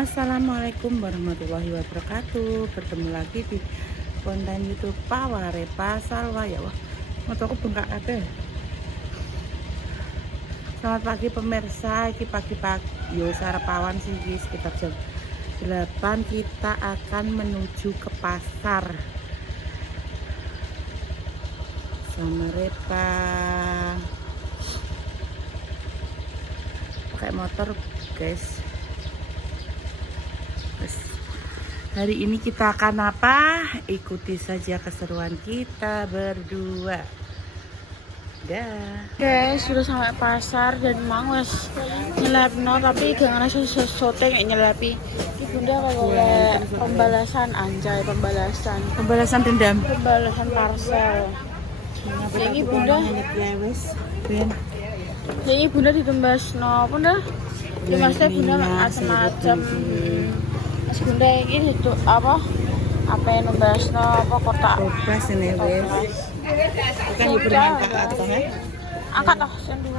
Assalamualaikum warahmatullahi wabarakatuh. Bertemu lagi di konten YouTube Pawarepa Salwa ya. Wah, motorku bengkak kabeh. Selamat pagi pemirsa, iki pagi-pagi yo sarapan sih sekitar jam 8 kita akan menuju ke pasar sama Repa. Pakai motor, guys. Hari ini kita akan apa? Ikuti saja keseruan kita berdua. Dah. Guys, sudah sampai pasar dan mang wes nyelepno tapi gak ngerasa sesuatu yang nyelepi. Ini bunda apa boleh pembalasan anjay, pembalasan Dendam. pembalasan parcel. Ini bunda, ini bunda ditembas no bunda. Di masnya bunda macam-macam. Mas bunda ini itu apa yang nembas no apa kotak. Bebas ini wes. Bukan hiburan kakak atau ya? Angkat toh sendiri.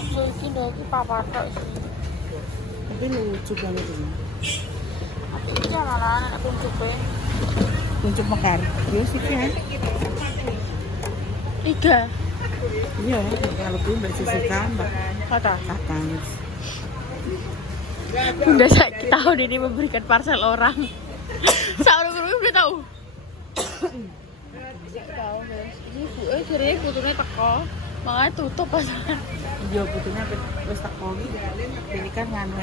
Aku iki ndek iki papa tok sih. Tapi lucu banget ini. Aku iki malah anak kuncupe. Kuncup mekar. Yo sih ya. 3. Iya, kalau gue Mbak Jessica, Mbak Kata. Katanis. Udah saya tahun ini memberikan parcel orang. Seorang guru udah tahu. Tahu guys. Ini ceritanya putunya teko. Makanya tutup pasar. Dia butuhnya wis tak kogi. Ini kan nganu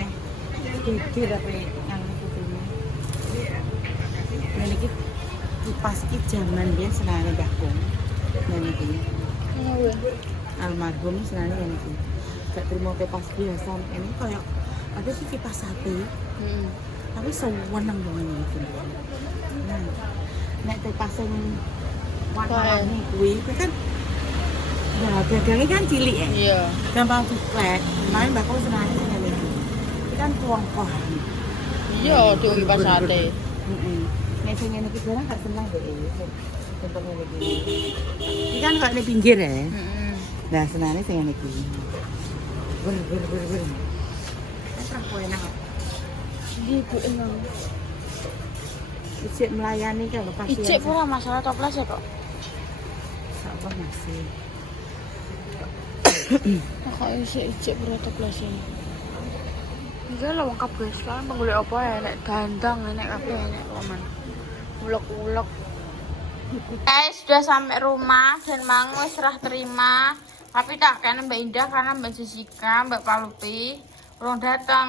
gede tapi nganu butuhnya. Nah ini pas ki zaman dia senane bakung. Nah ini almarhum senane yang iki. Gak terima kipas biasa ini kayak ada sih kipas sate. Tapi sewenang banget gitu. Nah, nek kipas yang warna-warni kuwi kan ya gagangnya kan cilik ya. Iya. Gampang diplek. Main bakal senane sing ngene iki. Iki kan tuangkoh. Iya, di kipas sate. Heeh. Nek sing ngene iki barang gak seneng deh. Contoh ngene iki. Iki kan kok ning pinggir ya. Nah, senane sing ngene iki. Ber. Terus enak. Ibu emang. Icik melayani kalau pasien. Icik pura masalah toples ya kok. Sabar masih. Kok icik pura toples ini. Enggak lah lengkap guys, kan penggulai apa ya, nek dandang, nek apa ya, nek paman ulek-ulek. Guys, sudah sampai rumah dan mang wis serah terima. Tapi tak kena Mbak Indah karena Mbak Jessica, Mbak Palupi belum datang.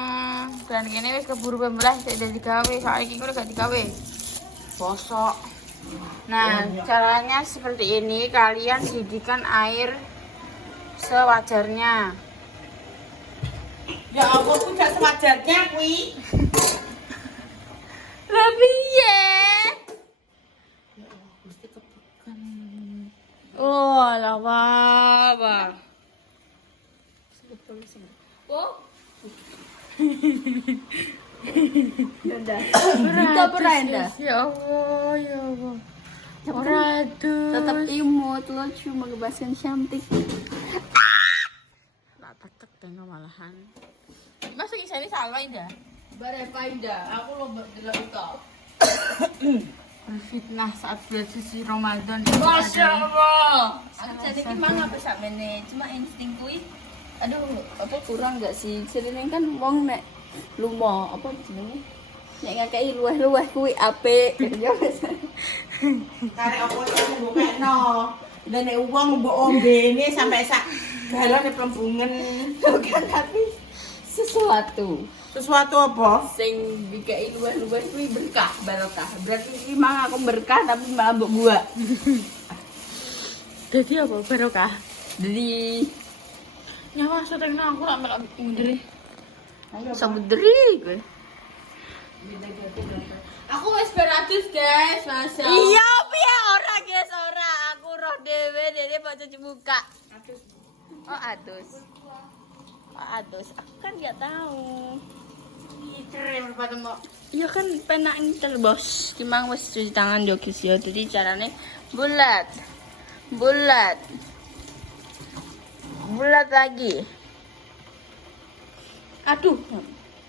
Dan ini wis keburu pembelas tidak digawe, soalnya ini gak digawe. Bosok. Nah, caranya seperti ini, kalian didihkan air sewajarnya. Ya Allah, aku gak sewajarnya kuwi. Lah piye? Mesti kebukan. Oh, lah apa? Oh. Kita beranda. Ya Allah, ya Allah. Oradu. Tetap imut, lo cuma ngebahaskan cantik. Tak tekek tengok malahan. Masa kisah ini salah Indah? Barepa Indah, aku lo berdelok itu. Berfitnah saat bulan suci Ramadan. Masya Allah. Jadi gimana apa samene? Cuma insting kui. Aduh, apa kurang nggak sih? Sebenarnya kan wong nek lumo apa jenenge? Nek ngakei luweh-luweh kui apik. Ya wis. Karek apa sing mbokno. Lah nek wong mbok ombene sampai sak galone plembungen. Bukan tapi Sesuatu apa? sing dikei luweh-luweh kui berkah, barokah. Berarti iki mang aku berkah tapi malah mbok gua. Jadi apa barokah? Jadi Nyawa setengah aku tak melak munderi. Samuderi gue. aku wis beratus guys, Mas. Iya, piye ora guys, ora. Aku roh dhewe dene mau cuci muka. Oh, atus. Aku kan enggak tahu. Keren pada mau. Iya kan penak ini terbos. Cuma wis cuci tangan yo guys ya. Jadi caranya bulat. Bulat lagi. Aduh.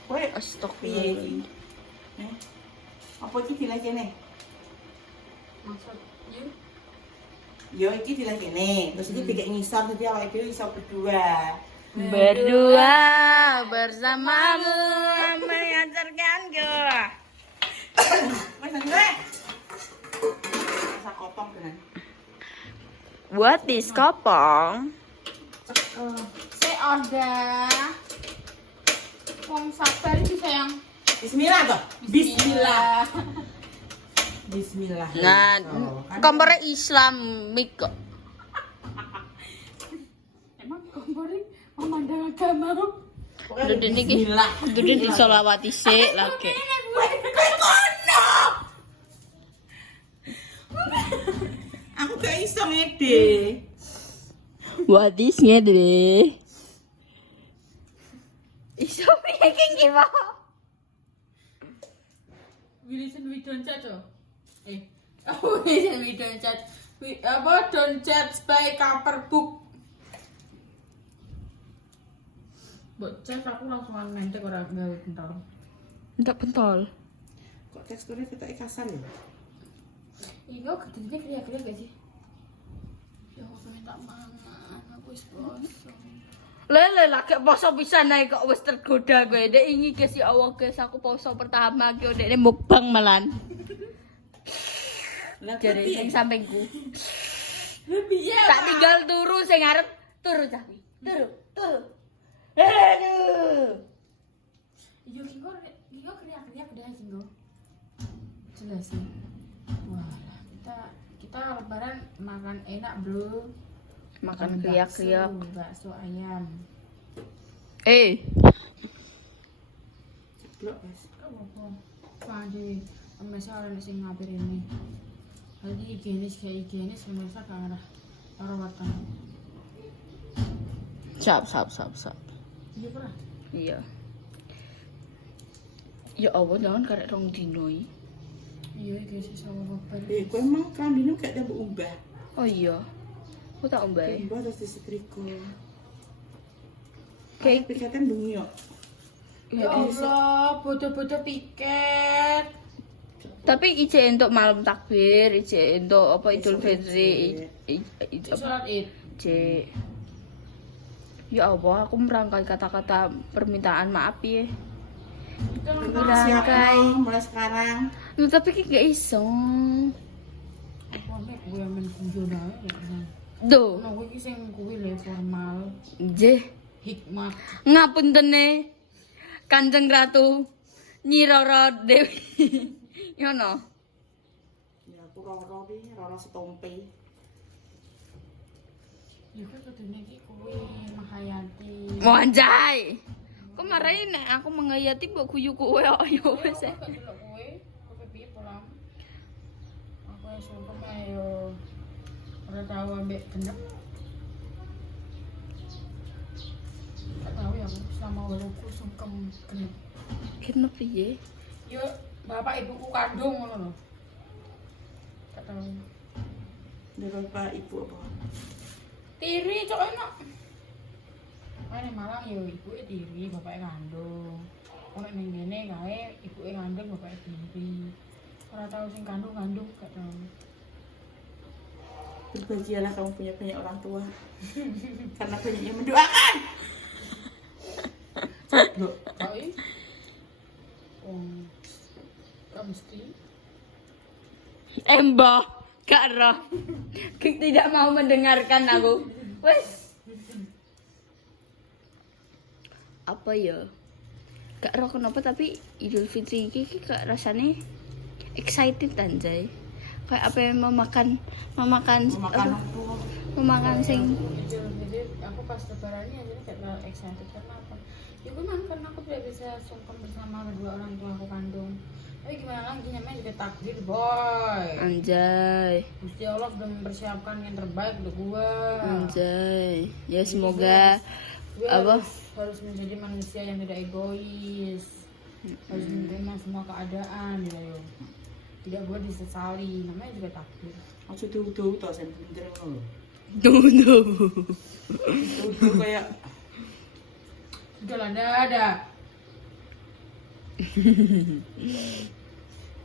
Kowe piye Astagfirullah. iki? Apa iki dilah kene? Maksud you? Yo iki dilah kene. Terus iki dikek ngisor dadi awake dhewe iso berdua. Berdua bersamamu mengantarkanku. Wes gue. Rasa kopong tenan. What is kopong? Saya order. Wong sabar iki sayang. Bismillah toh. Bismillah. Bismillah. Nah, kompornya Islamik kok. Emang kompori memandang agama. Dudu niki. Dudu disolawati sik lagi. Aku gak iso ngede. What is ngedre? Iso making gimana? We listen, we don't chat oh. Oh, we listen, we don't chat. We don't chat by cover book. Buat chat aku langsung ngentek orang gawe bentar. Enggak pentol. Kok teksturnya tidak kasar ya? Iya, gedenya kria-kria gak sih? Ya aku minta mangan, aku wis bosan. Lele lagi poso bisa naik kok wis tergoda gue. Dek ingin guys ya Allah guys aku poso pertama ki dekne mukbang malan. Jadi sing sampingku. Piye? Tak tinggal turu sing ngarep turu cah kuwi. Turu. Aduh. Iya, Kingo kria-kria udah Kingo. Jelas sih. Wah, kita lebaran makan enak, Bro. Makan kriak-kriak. Bakso ayam. Ceblok guys. Kok apa? Pandi, masa orang sing ngapir ini. Lagi higienis kayak higienis, masa gak ngarah perawatan. Sap. Iya pernah. Iya. Ya Allah jangan karek rong dino iki. Iya, guys, sama bapak. Kowe emang kambingnya gak ada umbah. Oh iya. Aku tak ombae. Umbah terus disetrika. Kayak Pikatan bengi yo. Ya Allah, bodoh-bodoh piket. tapi ije untuk malam takbir, ije untuk apa Idul Fitri, Sholat Id. ije. Ya Allah, aku merangkai kata-kata permintaan maaf ya. Siapa mulai sekarang? Nah, tapi ki gak iso. Wong gue yang main kunjung ae. Duh, Nah, gue sing kuwi le formal, nggih. hikmat. Ngapuntene Kanjeng Ratu Nyi Roro Dewi. Ngono. Ya aku roro setompe. Ya kan kudune iki kuwi Mahayati. Mau anjay. Kok marahin nek aku menghayati mbok guyu kowe yo wis. Kok delok kowe, kowe piye pola? Aku wis sumpah ayo ora tau ambek genep. Gak tau ya aku sama walaupun sungkem genep. Kenapa piye? Yo bapak ibuku kandung ngono lho. Gak tau. Dari pak ibu apa? Tiri cok enak. Ini Malang yo ibuke tiri, bapake kandung. Ono ning ngene kae ibuke kandung, bapake tiri. Ora tau sing kandung gak tau. Berbahagialah kamu punya banyak orang tua. Karena banyak yang mendoakan. Ceblok. Koi. Gak mesti. Mbah, gak roh. Tidak mau mendengarkan aku. Wes. Apa ya? Gak roh kenapa tapi Idul Fitri ini gak rasanya excited anjay. Kayak apa yang memakan Memakan apa? aku. Memakan sing Jadi aku pas lebarannya aja gak terlalu excited karena apa? Ya gue memang karena aku tidak bisa sungkem bersama kedua orang tua aku kandung. Tapi gimana lagi namanya juga takdir boy. anjay. Gusti Allah sudah mempersiapkan yang terbaik untuk gue. Anjay. Ya semoga Gue apa? harus menjadi manusia yang tidak egois. Harus menerima semua keadaan gitu ya. Tidak boleh disesali, namanya juga takdir. Aku tuh tau saya pinter ngono. Duh. Tuh kayak Udah lah, ada.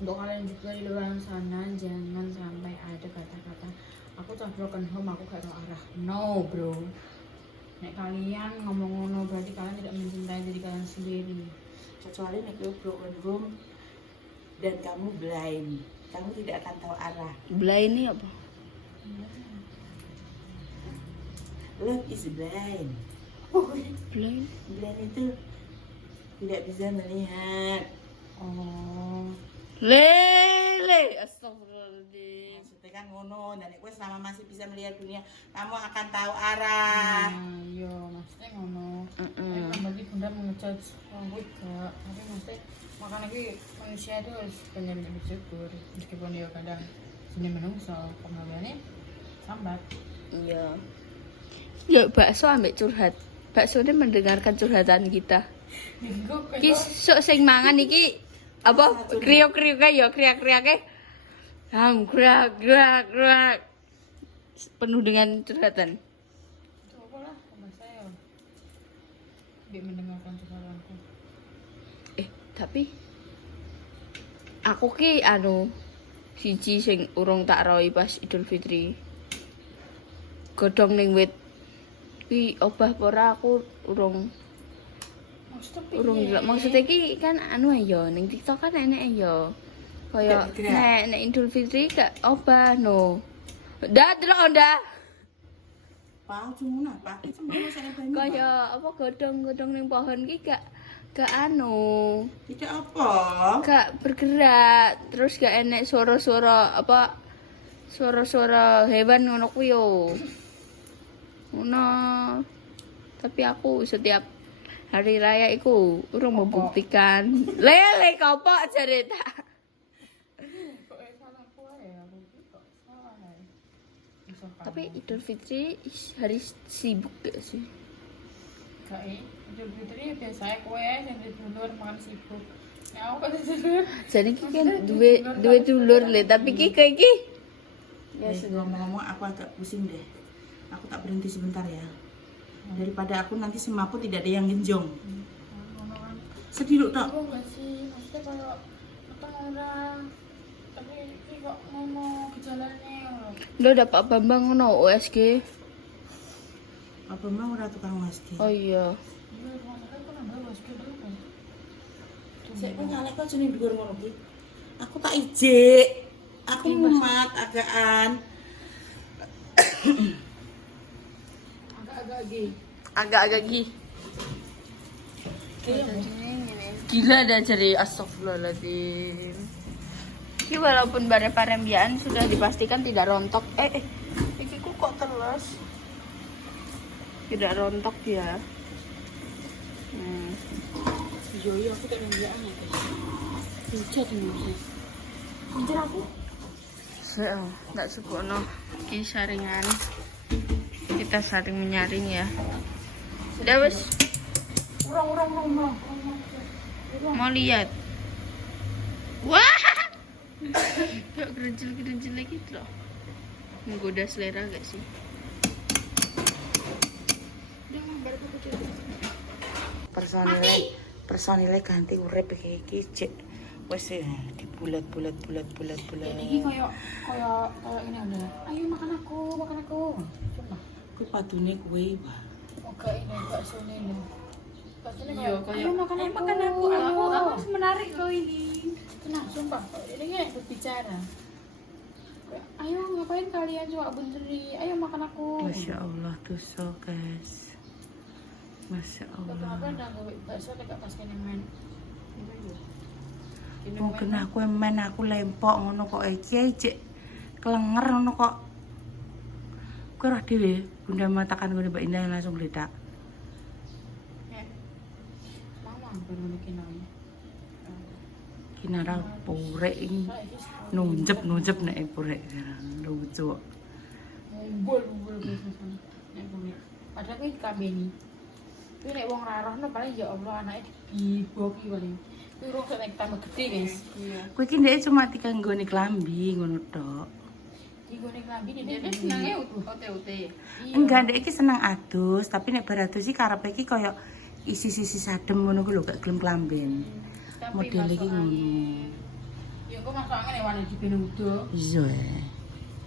Untuk kalian juga di luar sana, jangan sampai ada kata-kata aku tak broken home, aku gak tahu arah. No bro, nek kalian ngomong ngono berarti kalian tidak mencintai diri kalian sendiri. Kecuali nek lu broken home dan kamu blind, kamu tidak akan tahu arah. Blind ini apa? Love is blind. Blind? Blind itu tidak bisa melihat. Oh, Lele, astagfirullahaladzim. Maksudnya kan ngono, dan gue selama masih bisa melihat dunia, kamu akan tahu arah. nah iya maksudnya ngono. Tapi kan bagi bunda mengejudge orang gue gak, tapi maksudnya makanya gue manusia itu harus banyak bersyukur meskipun dia kadang sini menungso kemudiannya sambat. Iya. Yuk bakso ambek curhat. Bakso ini mendengarkan curhatan kita. Ki sok sing mangan iki apa kriuk-kriuk ya kriak-kriake. Kriak. Penuh dengan curhatan. Itu apa lah sama saya biar mendengarkan curhatanku. Tapi aku ki siji sing urung tak roi pas Idul Fitri. Godhong ning wit. Ki obah apa ora aku urung ndelok. Maksudnya ki kan ya ning TikTok kan enek ya. Kaya nek Idul Fitri gak obah no. Ndak delok ndak. Pak cuma apa? Itu semua saya banyak. Kaya apa godhong-godhong ning pohon ki gak Tidak apa? gak bergerak, terus gak enek suara-suara hewan ngono ku yo. Ngono. Tapi aku setiap hari raya iku urung membuktikan. Lele kopok jare tak. Kok salah aku ya, aku kok salah ya. Tapi Idul Fitri hari sibuk gak sih? Kayak Idul Fitri biasanya kue yang di dulur makan sibuk. Ya aku kan dulur. Jadi ki kan duwe dulur le, tapi ki kayak ki. Ya ngomong-ngomong aku agak pusing deh. Aku tak berhenti sebentar ya. Daripada aku nanti semapu tidak ada yang genjong. Sedih lu tak? Aku nggak sih, maksudnya kalau ketemu orang tapi ini kok ngomong gejalanya. Lo dapat Bambang ngono USG. Apa mau ora tukang masker? Oh iya. Iya, rumah sakit kan ada waspada dulu kan. Saya kok nyalek kok jeneng dhuwur ngono ki. Aku tak ijik. Aku mumat agaan. Agak-agak Agak-agak gila dah cari astagfirullahaladzim. Ini walaupun bare parembian sudah dipastikan tidak rontok. Iki kok terus tidak rontok ya. Iya aku tak ngambil ya. Pucat nih. Pincer aku. Nggak supono ki saringan. Kita saling menyaring ya. Sudah wes. Urang. Mau lihat. Wah. Kok gerenjel lagi tuh loh. Menggoda selera gak sih? Personilnya ganti urip iki cek wis dibulat. Ini kayak ini ada. Ayo makan aku. Coba. Kuwi padune kuwi. Oke, ini bakso ini. Iya, kayak, ayo makan aku. Aku menarik loh ini. Tenang, sumpah. Ini kayak berbicara. Ayo ngapain kalian coba benteri? Ayo makan aku. Masya Allah tuh so guys. Masya Apa Allah. udah gawe bakso nek pas kene men. Mungkin aku men aku lempok ngono kok iki cek kelenger ngono kok. Kowe roh dhewe Bunda matakan ngene Mbak Indah langsung gledak. Mama baru bikin nang. Kinara purek iki nunjep nek purek lucu. Ngumpul sana. Nek bumi. Padahal kuwi kabeh. Kuwi nek wong ra rohno paling ya Allah anake diboki paling. Kuwi urung nek tambah gede, guys. Iya. Kowe iki ndek cuma dikanggone klambi ngono tok. Iki gone klambi dia nek senangnya ote-ote. Enggak, ndek iki seneng adus, tapi nek bar adus iki karepe iki kaya isi-sisi sadem ngono ku lho gak gelem klamben. maskapai model iki ngono. Ya kok masuk angin ya warna di Benudo. Iya.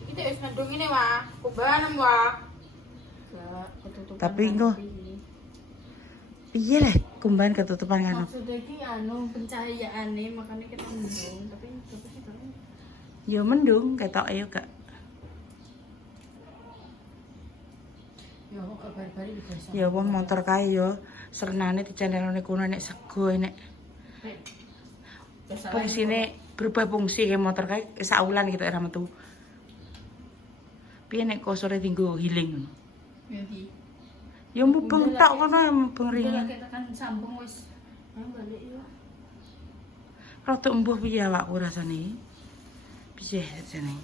Kita wis nendung ini wah, kubanem wah. Gak ketutupan. Tapi engko piye lah kumbahan ketutupan kan? Maksudnya iki anu pencahayaane makanya kita nendung, tapi kita Ya mendung ketok ayo gak. ya kok kabar-bari bisa. Ya wong motor kae yo sernane dicenelone kono nek sego nek fungsine berubah fungsi kayak motor kae saulan gitu era metu. Piye nek kosore tinggo healing ngono. Ya di. Ya mubeng tok kono mubeng Iya ringan. kita kan sambung wis. Ayo balik yo. Rada embuh piye awakku rasane? Piye rasane?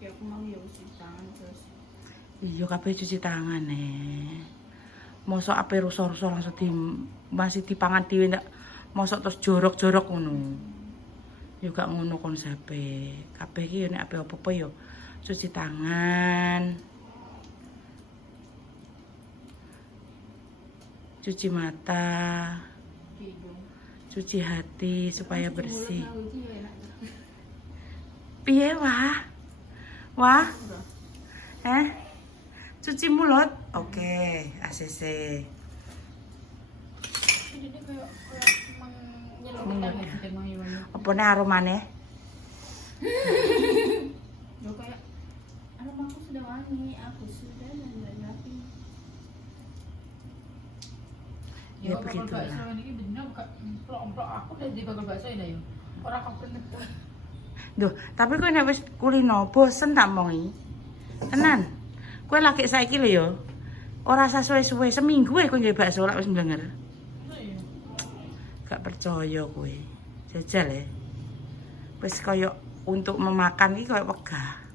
Ya aku mau ya wis tangan terus. Iya kabeh cuci tangan Mosok ape rusa-rusa langsung masih dipangan dhewe ndak mosok terus jorok-jorok ngono. Ya gak ngono konsepe. Kabeh iki ya nek ape apa-apa ya cuci tangan. Cuci mata, cuci hati supaya bersih. Piye wah? Wah? Cuci mulut? Oke, ACC. Jadi kayak menyeluruhkan ya emang hewannya. Apa nih aromane? Yo kayak aromaku sudah wangi, aku sudah rapi. Ya begitulah. Bakso ini bener gak plok-plok aku udah di bakal bakso ya yo. Ora kebenet. Duh, tapi kowe nek wis kulino bosen tak mongi. Tenan. Kowe lagi saiki lho ya. Ora usah suwe-suwe seminggu kowe nggawe bakso lak wis mblenger. Gak percaya kowe. Jajal ya. Wis koyo untuk memakan iki koyo wegah.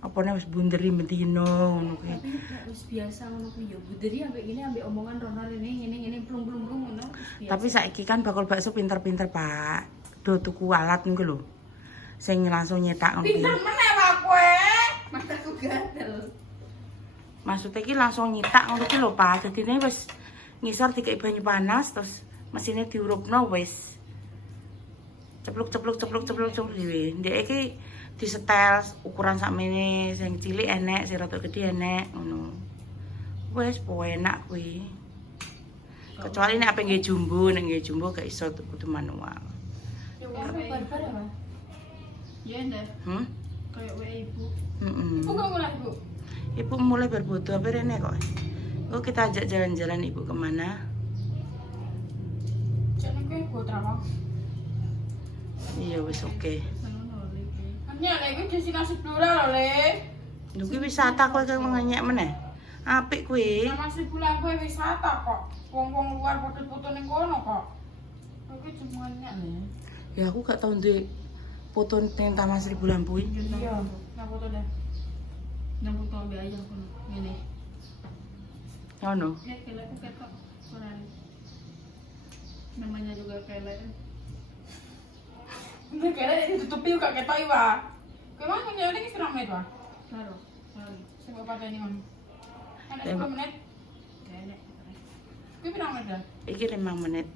Apane wis bunderi mendino ngono kuwi. Tapi wis biasa ngono kuwi yo. Buderi ambek ngene ambek omongan rono ngene plung-plung ngono. Tapi saiki kan bakul bakso pinter-pinter, Pak. Do tuku alat niku lho. Sing langsung nyetak ngono. Pinter meneh wae kowe. Mataku gatel. Maksudnya iki langsung nyetak ngono ki lho, Pak. Dadine wis ngisor dikek banyu panas terus mesinnya diurupno wis. Cepluk dhewe. Ndek iki disetel ukuran sakmene, sing cilik enek, sing rada gedhe enek ngono. Wis enak kuwi. Kecuali nek ape nggih jumbo, nek nggih jumbo gak iso kudu manual. Yo barbar ya, Mas. Iya, Ndek. Kayak wae ibu. Ibu kok mulai, Bu? Ibu mulai berbutuh apa Rene kok? Oh kita ajak jalan-jalan ibu kemana? Jangan kowe go terawang. Iya wis oke. Hanya lek iki destinasi Blora lho, Le. Lho ki wisata kowe kok ngenyek meneh. Apik kuwi. Nama 1000 kowe wisata kok. Wong-wong luar foto-foto ning kono kok. Kowe cuma nyak le. Ya aku gak tau duwe foto ning Taman Seribu Lampu iki. Iya, nah foto deh. Nang foto ambek ayah kono. Ngene. Ngono. Lihat kelekku ketok koran. Namanya juga kelek. Ini kelek ditutupi kok ketok iki, Wah. Kowe mau nyelek iki serang menit, Wah. Karo. Sing bapak tani ngono. Ana 10 menit. Kelek. Kowe pirang menit dah? Iki 5 menit.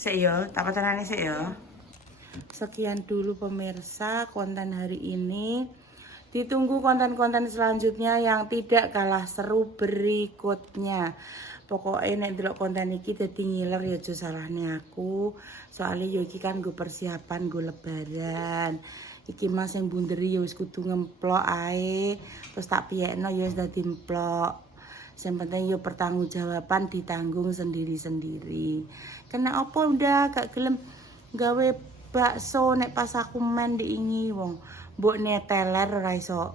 Sik yo, tak patenane sik yo. Sekian dulu pemirsa konten hari ini. Ditunggu konten-konten selanjutnya yang tidak kalah seru berikutnya. Pokoknya nek ndelok konten iki dadi ngiler ya aja salahne aku. Soalnya yo iki kan gue persiapan gue lebaran. Iki mas yang bunderi ya wis kudu ngemplok ae. Terus tak piyekno ya wis dadi emplok. Yang penting yo pertanggungjawaban ditanggung sendiri-sendiri. Kena apa udah gak gelem gawe bakso nek pas aku men diingi wong. Mbok neteler ora iso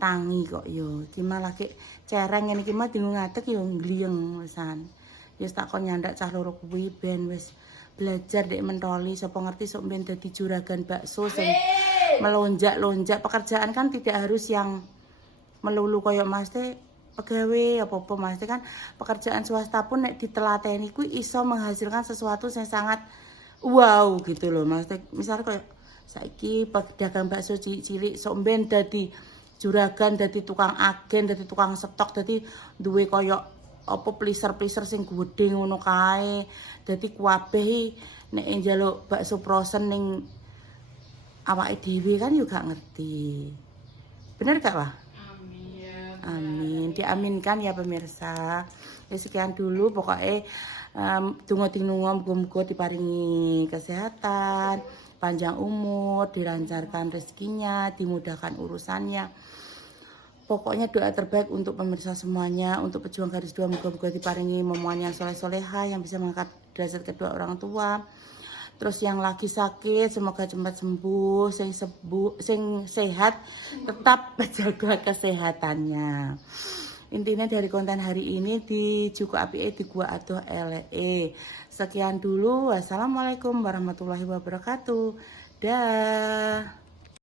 tangi kok yo. Iki malah ki cereng ngene iki mah dienggo ngatek yo gliyeng wisan. Wis tak kon nyandak cah loro kuwi ben wis belajar dek mentoli sapa ngerti sok ben dadi juragan bakso sing melonjak-lonjak. Pekerjaan kan tidak harus yang melulu koyo Mas teh pegawai apa-apa Mas teh kan pekerjaan swasta pun nek ditelateni kuwi iso menghasilkan sesuatu yang sangat wow gitu loh Mas teh. Misal koyo saiki pedagang bakso cilik sok ben dadi juragan, dadi tukang agen, dadi tukang stok, dadi duwe koyo apa pleaser sing gede ngono kae. Dadi kuwabeh nek njaluk bakso prosen ning awake dhewe kan yo gak ngerti. Bener gak, Wah? Amin. Diaminkan ya pemirsa. Ya sekian dulu pokoknya donga tinunga muga-muga diparingi kesehatan, panjang umur, dilancarkan rezekinya, dimudahkan urusannya. Pokoknya doa terbaik untuk pemirsa semuanya, untuk pejuang garis 2 muga-muga diparingi momongan yang soleh-soleha yang bisa mengangkat derajat kedua orang tua. Terus yang lagi sakit semoga cepat sembuh, sing sehat tetap jaga kesehatannya. Intinya dari konten hari ini di Juku Apike di Gua Adoh LE. Sekian dulu. Wassalamualaikum warahmatullahi wabarakatuh. Dah.